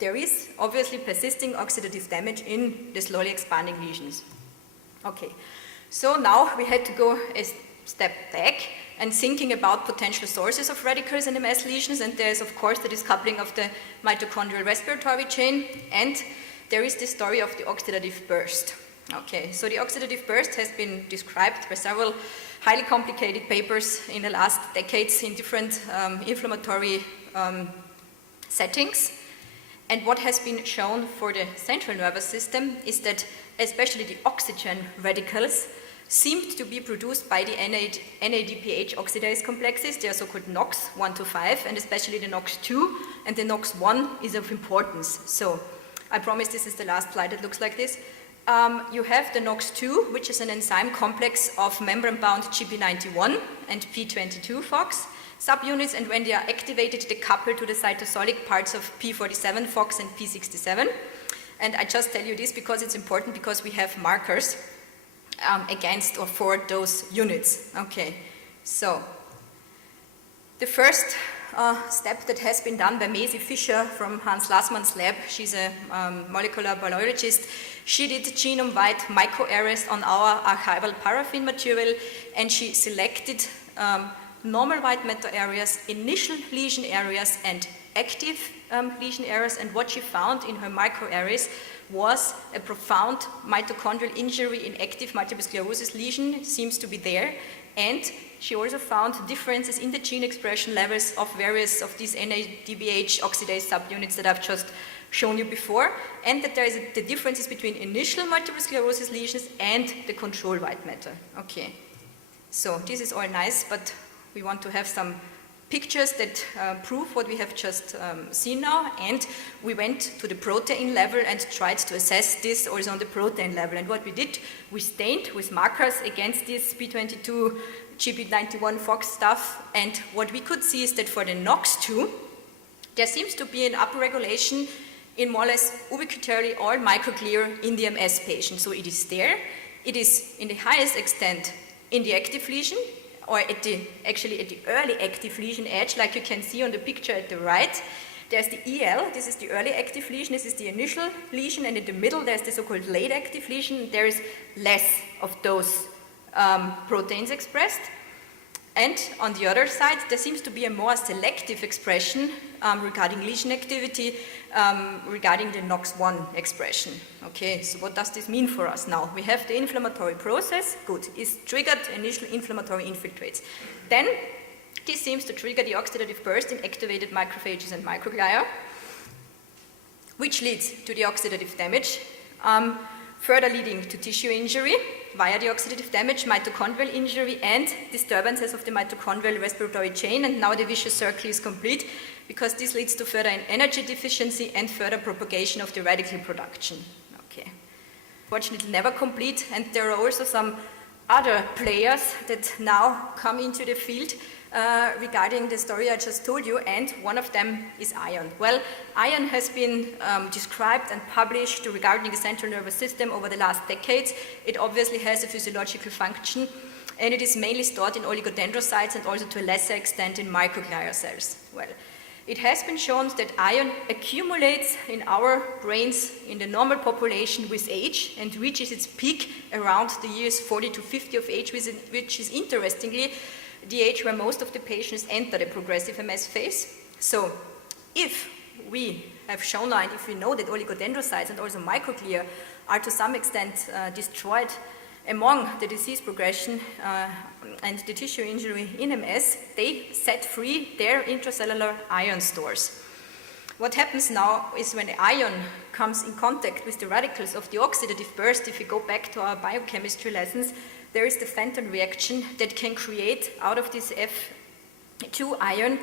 there is obviously persisting oxidative damage in the slowly expanding lesions. Okay, so now we had to go a step back and thinking about potential sources of radicals in MS lesions, and there's of course the discoupling of the mitochondrial respiratory chain, and there is the story of the oxidative burst. Okay, so the oxidative burst has been described by several highly complicated papers in the last decades in different inflammatory settings. And what has been shown for the central nervous system is that especially the oxygen radicals seemed to be produced by the NADPH oxidase complexes. They are so-called NOx 1 to 5, and especially the NOx 2, and the NOx 1 is of importance. So I promise this is the last slide that looks like this. You have the NOx 2, which is an enzyme complex of membrane-bound GP91 and P22 FOX subunits, and when they are activated, they couple to the cytosolic parts of P47 FOX and P67. And I just tell you this because it's important, because we have markers against or for those units. Okay, so the first step that has been done by Josa Frischer from Hans Lassmann's lab, she's a molecular biologist. She did genome-wide microarrays on our archival paraffin material, and she selected normal white matter areas, initial lesion areas, and active lesion areas, and what she found in her microarrays was a profound mitochondrial injury in active multiple sclerosis lesion, seems to be there, and she also found differences in the gene expression levels of various of these NADPH oxidase subunits that I've just shown you before, and that there is the differences between initial multiple sclerosis lesions and the control white matter. Okay, so this is all nice, but we want to have some pictures that prove what we have just seen now, and we went to the protein level and tried to assess this also on the protein level. And what we did, we stained with markers against this P22 GP91 FOX stuff, and what we could see is that for the NOx2 there seems to be an upregulation in more or less ubiquitarily all microglia in the MS patient. So it is there, it is in the highest extent in the active lesion, or actually at the early active lesion edge, like you can see on the picture at the right. There's the EL, this is the early active lesion, this is the initial lesion, and in the middle there's the so-called late active lesion. There is less of those proteins expressed. And on the other side, there seems to be a more selective expression regarding lesion activity, regarding the NOx1 expression. Okay, so what does this mean for us now? We have the inflammatory process, good, is triggered initial inflammatory infiltrates. Then this seems to trigger the oxidative burst in activated macrophages and microglia, which leads to the oxidative damage, further leading to tissue injury via the oxidative damage, mitochondrial injury, and disturbances of the mitochondrial respiratory chain. And now the vicious circle is complete, because this leads to further energy deficiency and further propagation of the radical production. Okay. Fortunately, never complete, and there are also some other players that now come into the field regarding the story I just told you, and one of them is iron. Well, iron has been described and published regarding the central nervous system over the last decades. It obviously has a physiological function, and it is mainly stored in oligodendrocytes and also to a lesser extent in microglia cells. Well, it has been shown that iron accumulates in our brains in the normal population with age and reaches its peak around the years 40 to 50 of age, which is interestingly the age where most of the patients enter the progressive MS phase. So if we have shown now, and if we know that oligodendrocytes and also microglia are to some extent destroyed among the disease progression and the tissue injury in MS, they set free their intracellular iron stores. What happens now is when the iron comes in contact with the radicals of the oxidative burst, if we go back to our biochemistry lessons, there is the Fenton reaction that can create out of this F2 iron,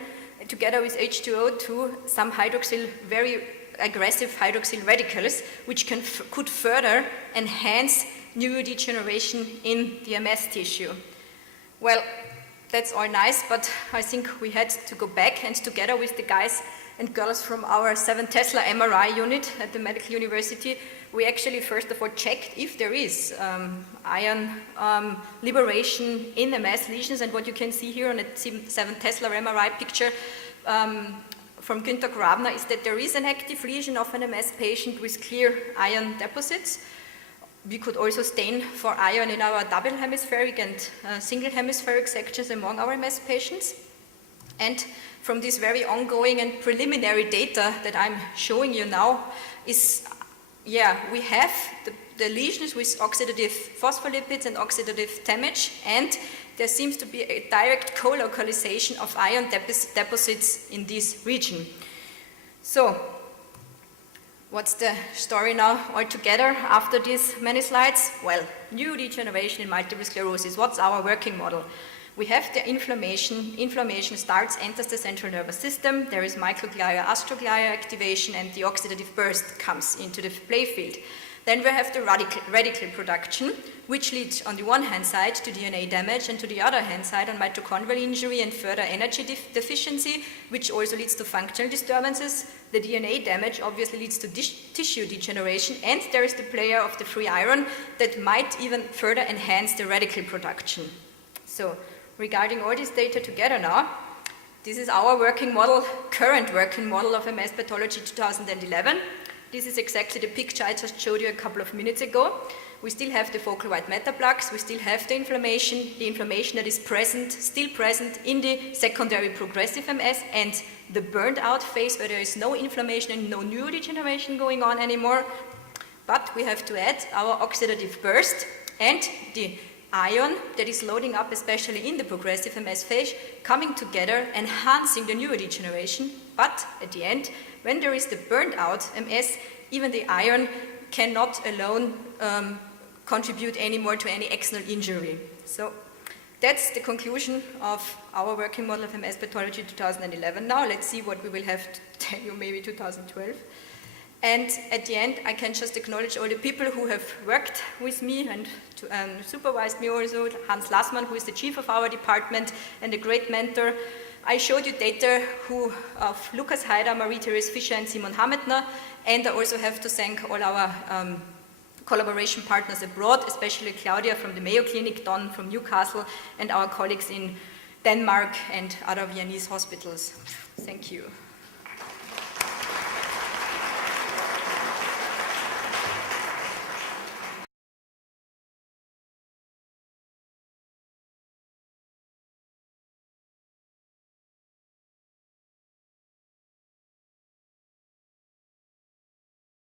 together with H2O2, some very aggressive hydroxyl radicals, which could further enhance neurodegeneration in the MS tissue. Well, that's all nice, but I think we had to go back, and together with the guys and girls from our 7 Tesla MRI unit at the Medical University, we actually first of all checked if there is iron liberation in MS lesions. And what you can see here on a 7 Tesla MRI picture, from Günter Grabner is that there is an active lesion of an MS patient with clear iron deposits. We could also stain for iron in our double hemispheric and single hemispheric sections among our MS patients. And from this very ongoing and preliminary data that I'm showing you now is, we have the lesions with oxidative phospholipids and oxidative damage, and there seems to be a direct co-localization of iron deposits in this region. So, what's the story now altogether after these many slides? Well, neurodegeneration in multiple sclerosis. What's our working model? We have the inflammation. Inflammation starts, enters the central nervous system. There is microglia, astroglia activation, and the oxidative burst comes into the play field. Then we have the radical production, which leads on the one hand side to DNA damage and to the other hand side on mitochondrial injury and further energy deficiency, which also leads to functional disturbances. The DNA damage obviously leads to tissue degeneration, and there is the player of the free iron that might even further enhance the radical production. So, regarding all this data together now, this is our working model, current working model of MS pathology 2011. This is exactly the picture I just showed you a couple of minutes ago. We still have the focal white matter plaques, we still have the inflammation that is present, still present in the secondary progressive MS, and the burned out phase where there is no inflammation and no neurodegeneration going on anymore. But we have to add our oxidative burst and the ion that is loading up especially in the progressive MS phase, coming together, enhancing the neurodegeneration. But at the end, when there is the burned out MS, even the iron cannot alone contribute anymore to any external injury. So that's the conclusion of our working model of MS pathology 2011. Now let's see what we will have to tell you maybe 2012. And at the end, I can just acknowledge all the people who have worked with me and supervised me also. Hans Lassmann, who is the chief of our department and a great mentor. I showed you data of Lukas Haider, Marie-Therese Fischer, and Simon Hametner. And I also have to thank all our collaboration partners abroad, especially Claudia from the Mayo Clinic, Don from Newcastle, and our colleagues in Denmark and other Viennese hospitals. Thank you.